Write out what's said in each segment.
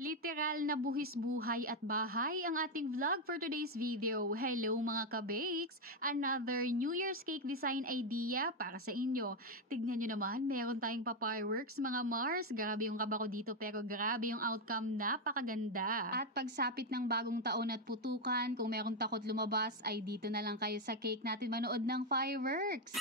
Literal na buhis buhay at bahay ang ating vlog for today's video. Hello mga ka-bakes! Another New Year's cake design idea para sa inyo. Tignan nyo naman, meron tayong pa-fireworks mga Mars. Grabe yung kaba ko dito pero grabe yung outcome, napakaganda. At pagsapit ng bagong taon at putukan, kung meron takot lumabas ay dito na lang kayo sa cake natin manood ng fireworks.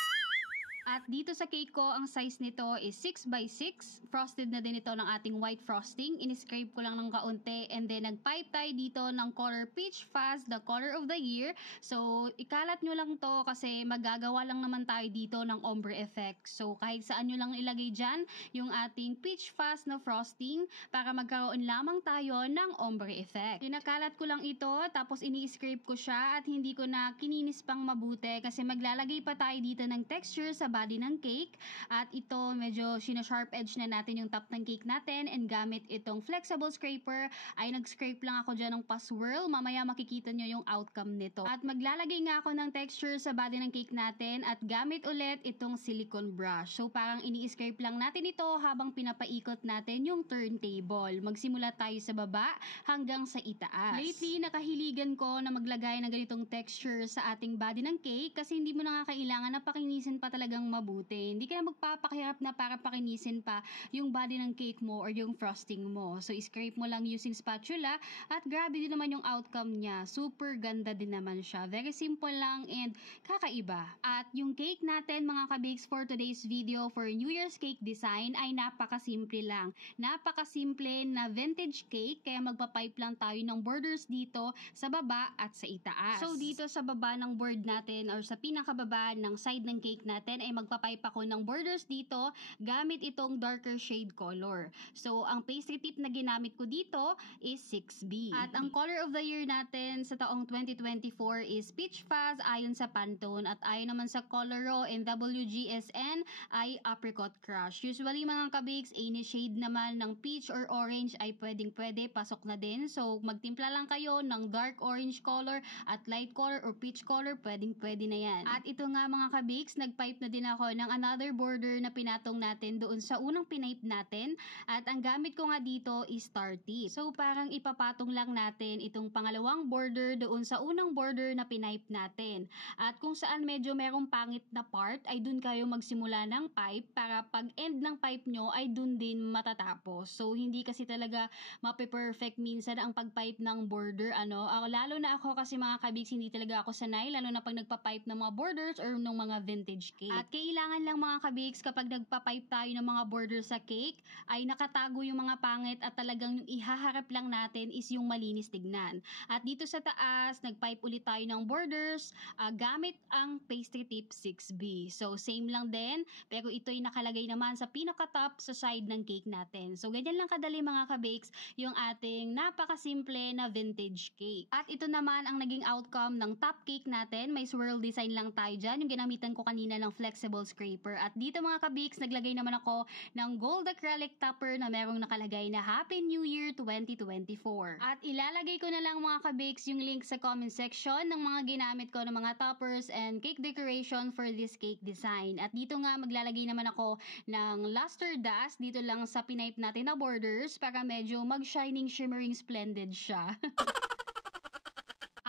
At dito sa cake ko, ang size nito is 6x6. Frosted na din ito ng ating white frosting. In-scrape ko lang ng kaunti. And then, nag-pipe tayo dito ng color Peach Fuzz, the color of the year. So, ikalat nyo lang to kasi magagawa lang naman tayo dito ng ombre effect. So, kahit saan nyo lang ilagay dyan yung ating Peach Fuzz na frosting para magkaroon lamang tayo ng ombre effect. Pinakalat ko lang ito, tapos ini-scrape ko siya at hindi ko na kininis pang mabuti kasi maglalagay pa tayo dito ng texture sa body ng cake. At ito, medyo sino-sharp edge na natin yung top ng cake natin, and gamit itong flexible scraper ay nag-scrape lang ako dyan ng pa-swirl. Mamaya makikita nyo yung outcome nito. At maglalagay nga ako ng texture sa body ng cake natin at gamit ulit itong silicone brush. So parang ini-scrape lang natin ito habang pinapaikot natin yung turntable. Magsimula tayo sa baba hanggang sa itaas. Lately, nakahiligan ko na maglagay ng ganitong texture sa ating body ng cake kasi hindi mo na nga kailangan na pakinisin pa talagang mabuti. Hindi ka na magpapakahirap na para pakinisin pa yung body ng cake mo or yung frosting mo. So, scrape mo lang using spatula at grabe din naman yung outcome niya. Super ganda din naman siya. Very simple lang and kakaiba. At yung cake natin mga ka-bakes for today's video for New Year's cake design ay napakasimple lang. Napakasimple na vintage cake kaya magpapipe lang tayo ng borders dito sa baba at sa itaas. So, dito sa baba ng board natin or sa pinakababa ng side ng cake natin ay magpapipe ako ng borders dito gamit itong darker shade color. So, ang pastry tip na ginamit ko dito is 6B. At ang color of the year natin sa taong 2024 is Peach Fuzz ayon sa Pantone at ayon naman sa Coloro and WGSN ay Apricot Crush. Usually mga ka-bakes, any shade naman ng peach or orange ay pwedeng-pwede, pasok na din. So, magtimpla lang kayo ng dark orange color at light color or peach color, pwedeng-pwede na yan. At ito nga mga ka-bakes, nag-pipe na din ako ng another border na pinatong natin doon sa unang pinape natin. At ang gamit ko nga dito is star tip. So, parang ipapatong lang natin itong pangalawang border doon sa unang border na pinape natin. At kung saan medyo merong pangit na part, ay dun kayo magsimula ng pipe para pag end ng pipe nyo ay dun din matatapos. So, hindi kasi talaga mape-perfect minsan ang pag-pipe ng border. Lalo na ako kasi mga kabix, hindi talaga ako sanay, lalo na pag nagpa-pipe ng mga borders or ng mga vintage cake. At kailangan lang mga kabix, kapag nagpa-pipe tayo ng mga borders sa cake, ay nakatago yung mga pangit at talagang yung ihaharap lang natin is yung malinis tignan. At dito sa taas, nag-pipe ulit tayo ng borders gamit ang pastry tip 6B. So, same lang din, pero ito'y nakalagay naman sa pinaka-top sa side ng cake natin. So, ganyan lang kadali mga kabakes yung ating napakasimple na vintage cake. At ito naman ang naging outcome ng top cake natin. May swirl design lang tayo dyan. Yung ginamitan ko kanina ng flexible scraper. At dito mga kabakes, naglagay naman ako ng gold acrylic topper na merong nakalagay na Happy New Year 2024. At ilalagay ko na lang mga kabakes yung link sa comment section ng mga ginamit ko ng mga toppers and cake decoration for this cake design. At dito nga maglalagay naman ako ng luster dust dito lang sa pinape natin na borders para medyo mag-shining, shimmering, splendid siya.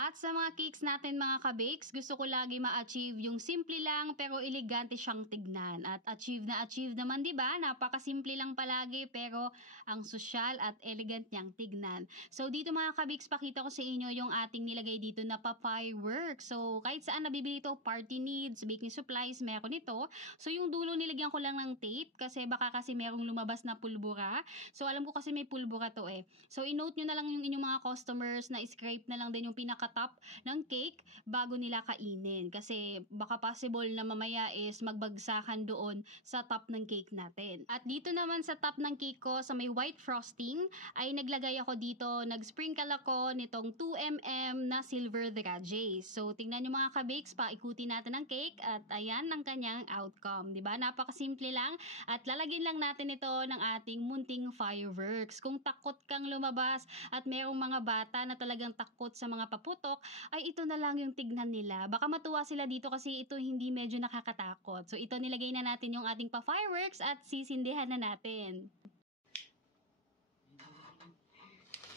At sa mga cakes natin mga ka-bakes, gusto ko lagi ma-achieve yung simple lang pero elegante siyang tignan. At achieve naman, di ba? Napakasimple lang palagi pero ang sosyal at elegant niyang tignan. So dito mga ka-bakes, pakita ko sa inyo yung ating nilagay dito na pa-fireworks. So kahit saan nabibili ito, party needs, baking supplies, meron ito. So yung dulo nilagyan ko lang ng tape kasi baka kasi merong lumabas na pulbura. So alam ko kasi may pulbura to eh. So i-note nyo na lang yung inyong mga customers na scrape na lang din yung pinaka-top ng cake bago nila kainin kasi baka possible na mamaya is magbagsakan doon sa top ng cake natin. At dito naman sa top ng cake ko sa may white frosting ay naglagay ako dito, nag-sprinkle ako nitong 2mm na silver dragées. So tingnan nyo mga ka-bakes, paikutin natin ang cake at ayan ang kanyang outcome, di ba? Napakasimple lang at lalagyan lang natin ito ng ating munting fireworks. Kung takot kang lumabas at merong mga bata na talagang takot sa mga paputok, ay ito na lang yung tignan nila. Baka matuwa sila dito kasi ito hindi medyo nakakatakot. So ito nilagay na natin yung ating pa-fireworks at sisindihan na natin.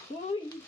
Uy!